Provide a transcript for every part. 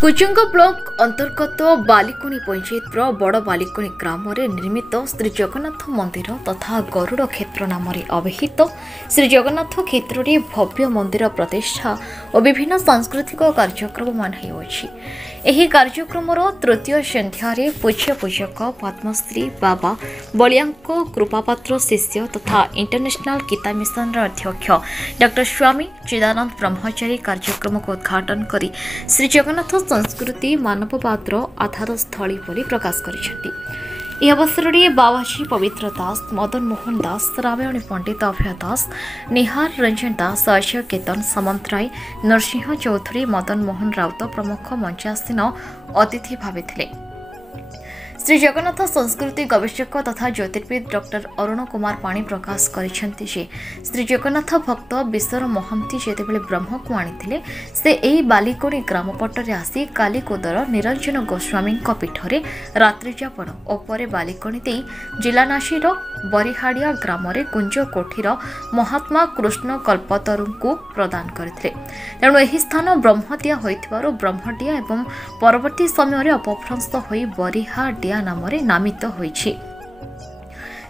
कुचुंग block अंतर्गत बालिकोनी पंचायत बड़ बालिकोनी ग्राम निर्मित श्री जगन्नाथ मंदिर तथा गरुड़ क्षेत्र नाम अभिहित श्री जगन्नाथ क्षेत्र में भव्य मंदिर प्रतिष्ठा और विभिन्न सांस्कृतिक कार्यक्रम मान एही कार्यक्रम तृतीय संध्यार पूज्य पूजक पद्मश्री बाबा बलियांक कृपापात्र शिष्य तथा इंटरनेशनल गीता मिशन अध्यक्ष डॉ स्वामी चिदानंद ब्रह्मचारी कार्यक्रम को उद्घाटन करी श्री जगन्नाथ संस्कृति मानववादर आधारस्थली बोली प्रकाश कर अवसर में बाबाजी पवित्र दास मदन मोहन दास रामायणी पंडित अभय दास निहार रंजन दास अजय केतन समंत राय नरसिंह चौधरी मदन मोहन राउत प्रमुख मंचासीन अतिथि भावे थे। श्री जगन्नाथ संस्कृति गवेषक तथा ज्योतिर्विद डॉक्टर अरुण कुमार पाणी प्रकाश करिसेंति जे श्री जगन्नाथ भक्त विश्वर महंती जेतेबेले ब्रह्म को आनी से एही बालिकोणी ग्राम पटरे आसी कालीकोदर निरंजन गोस्वामी पीठरे रात्रि जापन और परे बालिकोणी दे जिलानाशीर बरिहाड़िया ग्राम कुंज कोठीर महात्मा कृष्ण कल्पतरु को प्रदान करथिले। तेणु एही स्थान ब्रह्मदिया होइथिबारु ब्रह्मडिया एवं परवर्ती समय अपभ्रंश होई बरिहाडिया नाम नामित होइछि।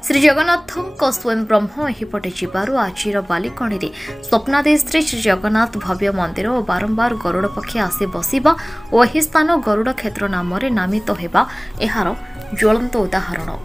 श्री जगन्नाथ स्वयं ब्रह्म एहिपटे जीवारु आजिर बालिकोणी रे स्वप्नादेश श्री जगन्नाथ भव्य मंदिर और बारंबार गरुड़ पक्षी आसी बसिबा और एही स्थान गरुड़ क्षेत्र नाम नामित हेबा एहार ज्वलंत उदाहरण।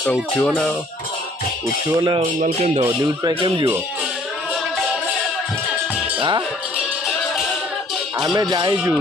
तो उठियो ना नल केम दो न्यूज पे केम जीवो आमे जाइजु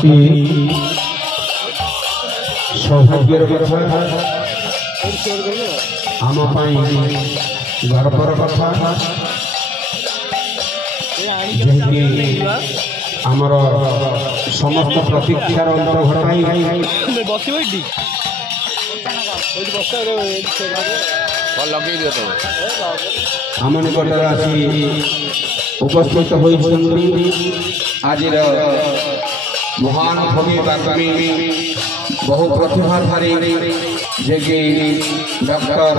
अति सौभाग्यर कथा आम गर्वर कथा जहाँकि आमर समस्त प्रतीक्षार अंतर घटाई आम निकटरे आसी उपस्थित होती आज महान कवि बाग्मी बहु प्रतिभाधारी जे कि डॉक्टर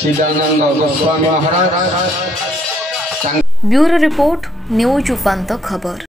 चिदानंद गोस्वामी महाराज। ब्यूरो रिपोर्ट न्यूज उपांत खबर।